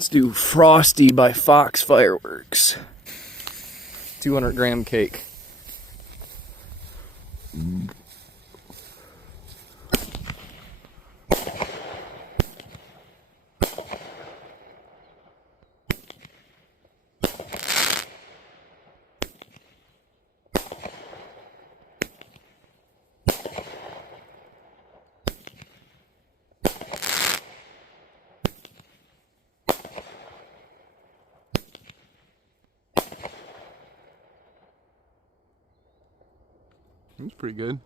Let's do Frosty by Fox Fireworks. 200-gram cake. That's pretty good.